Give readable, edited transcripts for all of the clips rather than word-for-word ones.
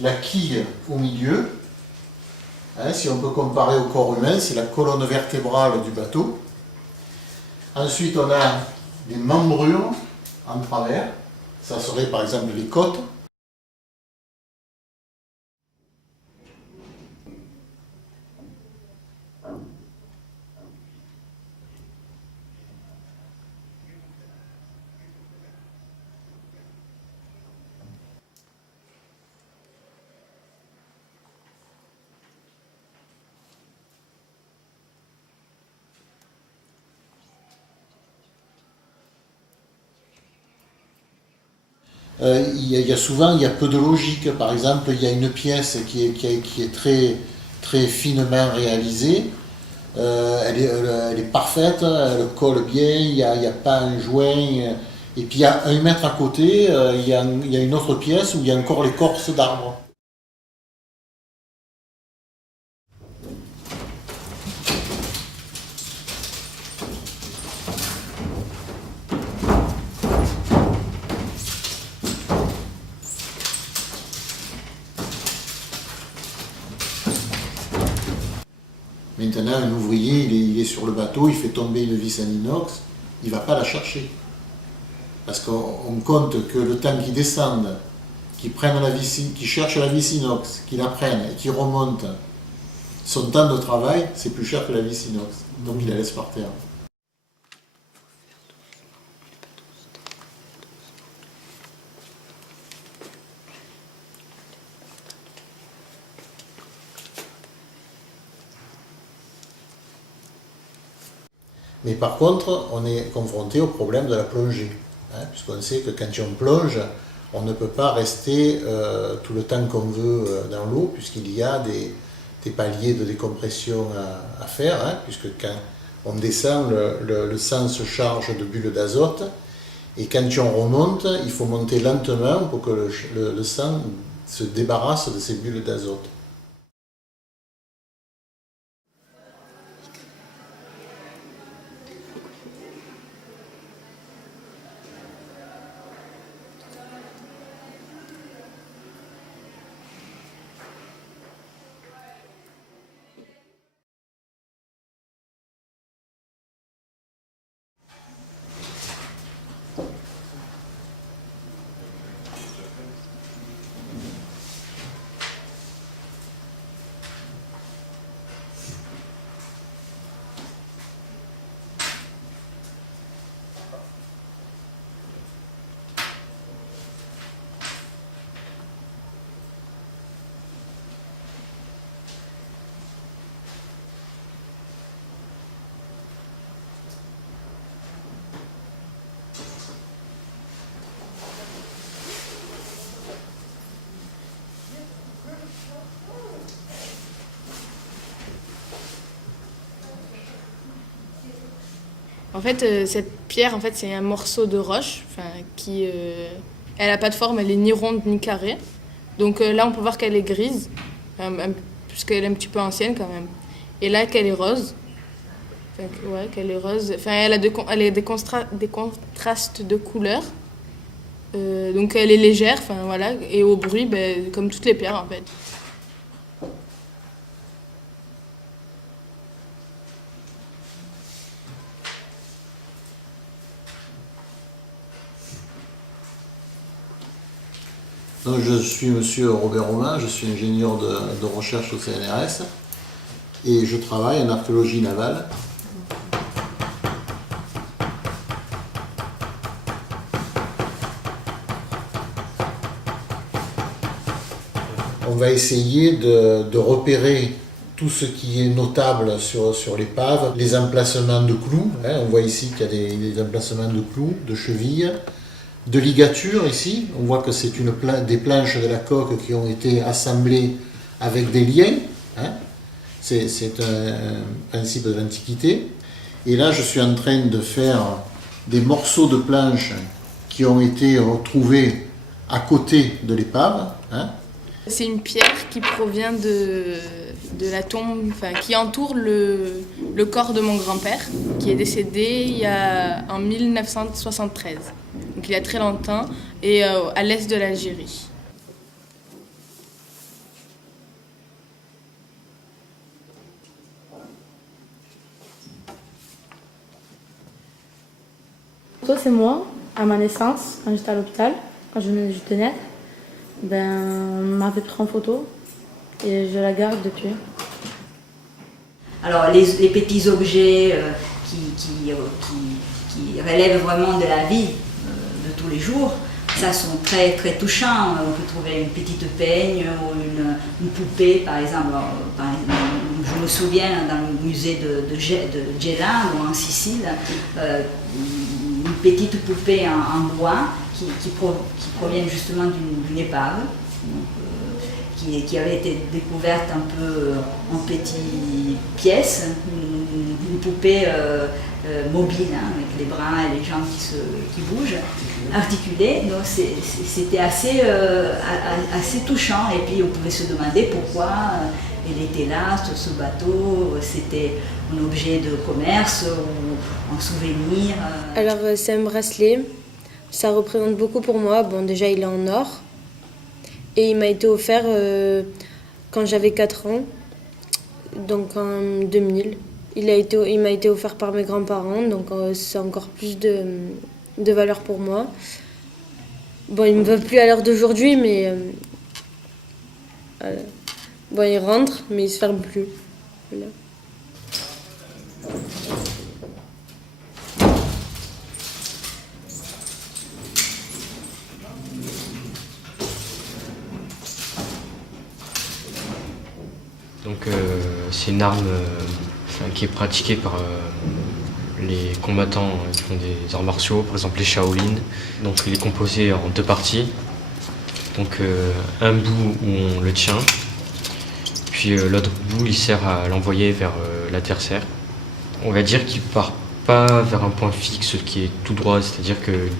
la quille au milieu. Hein, si on peut comparer au corps humain, c'est la colonne vertébrale du bateau. Ensuite, on a des membrures en travers. Ça serait par exemple les côtes. Il y a souvent il y a peu de logique. Par exemple, il y a une pièce qui est très finement réalisée. Elle est parfaite, elle colle bien, il n'y a pas un joint. Et puis à 1 mètre à côté, il y a une autre pièce où il y a encore l'écorce d'arbre. Maintenant, un ouvrier, il est sur le bateau, il fait tomber une vis en inox, il ne va pas la chercher. Parce qu'on compte que le temps qu'il descende, qu'il cherche la vis inox, qu'il la prenne et qu'il remonte, son temps de travail, c'est plus cher que la vis inox. Donc il la laisse par terre. Mais par contre, on est confronté au problème de la plongée. Hein, puisqu'on sait que quand on plonge, on ne peut pas rester tout le temps qu'on veut dans l'eau, puisqu'il y a des paliers de décompression à faire, hein, puisque quand on descend, le sang se charge de bulles d'azote, et quand on remonte, il faut monter lentement pour que le sang se débarrasse de ces bulles d'azote. En fait, cette pierre, en fait, c'est un morceau de roche, qui, elle a pas de forme, elle est ni ronde ni carrée. Donc là, on peut voir qu'elle est grise, puisqu'elle est un petit peu ancienne quand même. Et là, qu'elle est rose. Ouais, qu'elle est rose. Enfin, elle a des contrastes de couleurs. Donc elle est légère, voilà. Et au bruit, comme toutes les pierres, en fait. Donc, je suis monsieur Robert Romain, je suis ingénieur de recherche au CNRS et je travaille en archéologie navale. On va essayer de repérer tout ce qui est notable sur l'épave, les emplacements de clous, hein, on voit ici qu'il y a des emplacements de clous, de chevilles, de ligatures ici, on voit que c'est des planches de la coque qui ont été assemblées avec des liens, hein. C'est un principe de l'Antiquité. Et là je suis en train de faire des morceaux de planches qui ont été retrouvés à côté de l'épave, hein. C'est une pierre qui provient de la tombe, qui entoure le corps de mon grand-père, qui est décédé en 1973. Donc il y a très longtemps, et à l'est de l'Algérie. c'est moi, à ma naissance, quand j'étais à l'hôpital, quand je venais juste de naître, on m'avait pris en photo et je la garde depuis. Alors les petits objets qui relèvent vraiment de la vie de tous les jours, ça sont très très touchants. On peut trouver une petite peigne ou une poupée par exemple. Je me souviens dans le musée de Gela ou en Sicile, une petite poupée en bois qui provient justement d'une épave. Donc, qui avait été découverte un peu en petites pièces, une poupée mobile, hein, avec les bras et les jambes qui bougent, articulée. Donc c'était assez touchant. Et puis on pouvait se demander pourquoi elle était là, sur ce bateau. C'était un objet de commerce ou un souvenir. Alors c'est un bracelet, ça représente beaucoup pour moi. Bon, déjà il est en or. Et il m'a été offert quand j'avais 4 ans, donc en 2000. Il m'a été offert par mes grands-parents, donc c'est encore plus de valeur pour moi. Bon, il ne me va plus à l'heure d'aujourd'hui, mais voilà. Bon, il rentre, mais il ne se ferme plus. Voilà. Donc c'est une arme qui est pratiquée par les combattants qui font des arts martiaux, par exemple les Shaolin. Donc il est composé en 2 parties. Donc un bout où on le tient, puis l'autre bout il sert à l'envoyer vers l'adversaire. On va dire qu'il part pas vers un point fixe qui est tout droit, c'est-à-dire qu'il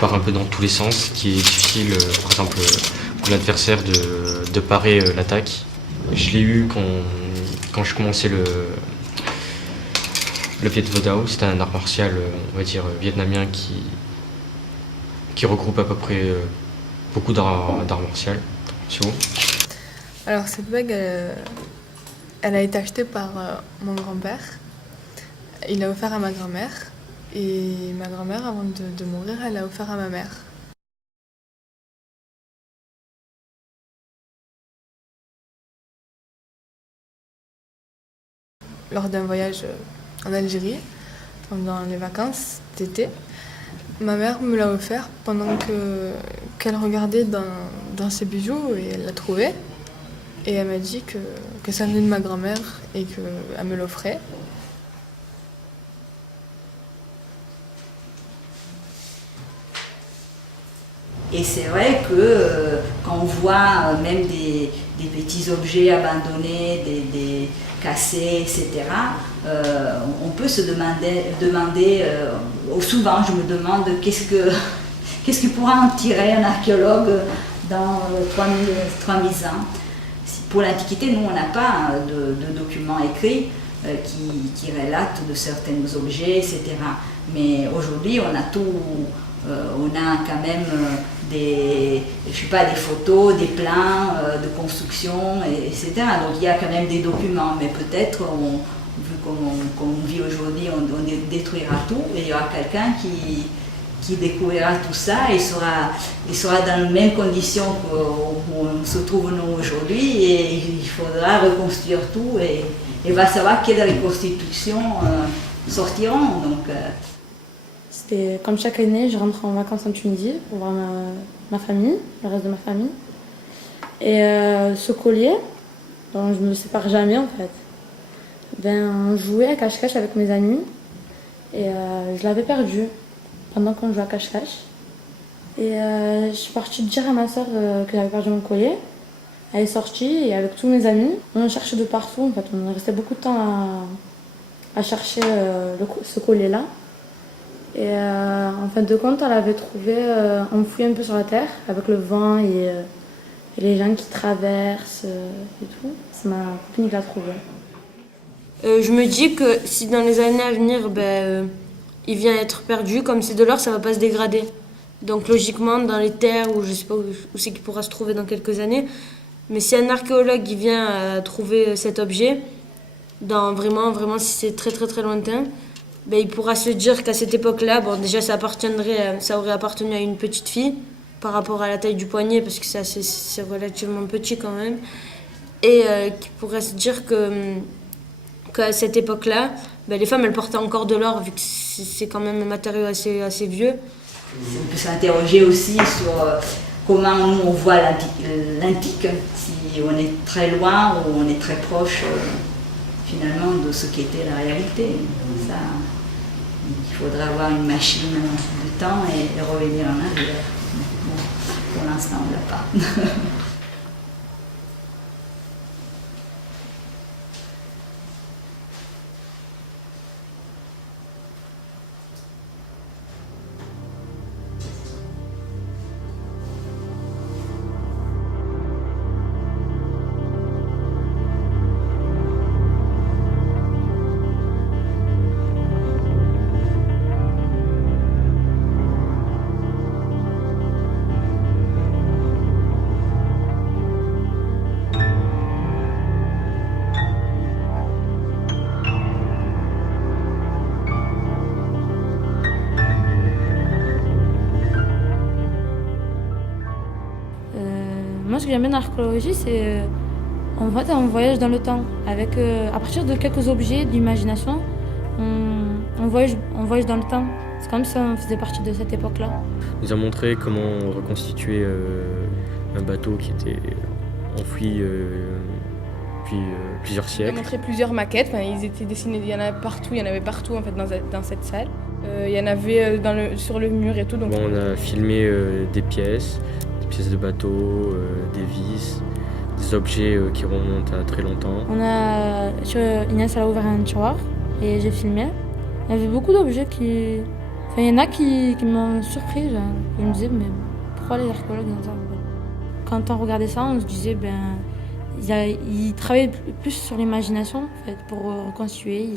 part un peu dans tous les sens, qui est difficile par exemple pour l'adversaire de parer l'attaque. Je l'ai eu quand je commençais le Viet Vo Dao. C'était un art martial, on va dire, vietnamien qui regroupe à peu près beaucoup d'arts martiaux. Alors cette bague, elle a été achetée par mon grand-père. Il l'a offert à ma grand-mère. Et ma grand-mère, avant de mourir, elle l'a offert à ma mère. Lors d'un voyage en Algérie, pendant les vacances d'été, ma mère me l'a offert pendant qu'elle regardait dans ses bijoux et elle l'a trouvé. Et elle m'a dit que ça venait de ma grand-mère et qu'elle me l'offrait. Et c'est vrai que quand on voit même des petits objets abandonnés, des cassés, etc., on peut se demander souvent je me demande qu'est-ce que pourra en tirer un archéologue dans 3000 ans. Pour l'Antiquité, nous on n'a pas de documents écrits qui relatent de certains objets, etc. Mais aujourd'hui on a tout. On a quand même des photos, des plans de construction, etc. Donc il y a quand même des documents, mais peut-être, vu qu'on vit aujourd'hui, on détruira tout et il y aura quelqu'un qui découvrira tout ça et il sera dans les mêmes conditions où on se trouve nous aujourd'hui et il faudra reconstruire tout et va savoir quelles reconstitutions sortiront. Donc, C'était comme chaque année, je rentre en vacances en Tunisie pour voir ma famille, le reste de ma famille. Et ce collier, dont je ne me sépare jamais en fait, on jouait à cache-cache avec mes amis et je l'avais perdu pendant qu'on jouait à cache-cache. Et je suis partie dire à ma soeur que j'avais perdu mon collier. Elle est sortie et avec tous mes amis, on cherchait de partout. En fait, on est resté beaucoup de temps à chercher ce collier-là. Et en fin de compte, elle avait trouvé, enfoui un peu sur la terre, avec le vent et les gens qui traversent et tout. C'est ma copine qui l'a trouvé. Je me dis que si dans les années à venir, il vient être perdu, comme c'est de l'or, ça va pas se dégrader. Donc logiquement, dans les terres, ou je sais pas où c'est qu'il pourra se trouver dans quelques années, mais si un archéologue il vient trouver cet objet, dans vraiment si c'est très très très lointain, ben, il pourra se dire qu'à cette époque-là, bon, déjà ça aurait appartenu à une petite fille par rapport à la taille du poignet, parce que ça c'est relativement petit quand même, et qui pourrait se dire qu'à cette époque-là, ben, les femmes elles portaient encore de l'or, vu que c'est quand même un matériau assez vieux. On peut s'interroger aussi sur comment nous on voit l'antique, si on est très loin ou on est très proche finalement de ce qu'était la réalité. Ça, il faudrait avoir une machine de temps et revenir en arrière. Bon, pour l'instant, on ne l'a pas. Moi, ce que j'aime bien dans l'archéologie, c'est en fait, on voyage dans le temps. Avec, à partir de quelques objets, d'imagination, on voyage dans le temps. C'est comme si on faisait partie de cette époque-là. Il nous a montré comment reconstituer un bateau qui était enfoui depuis plusieurs On a siècles. montré plusieurs maquettes, enfin, ils étaient dessinés, il y en avait partout en fait, dans cette salle. Il y en avait sur le mur et tout. Donc... Bon, on a filmé des pièces de bateau, des vis, des objets qui remontent à très longtemps. Inès elle a ouvert un tiroir et j'ai filmé. Il y avait beaucoup d'objets qui... Enfin, il y en a qui m'ont surpris. Genre. Ils me disaient, mais pourquoi les archéologues ont ça en fait? Quand on regardait ça, on se disait, ils travaillaient plus sur l'imagination en fait, pour reconstituer.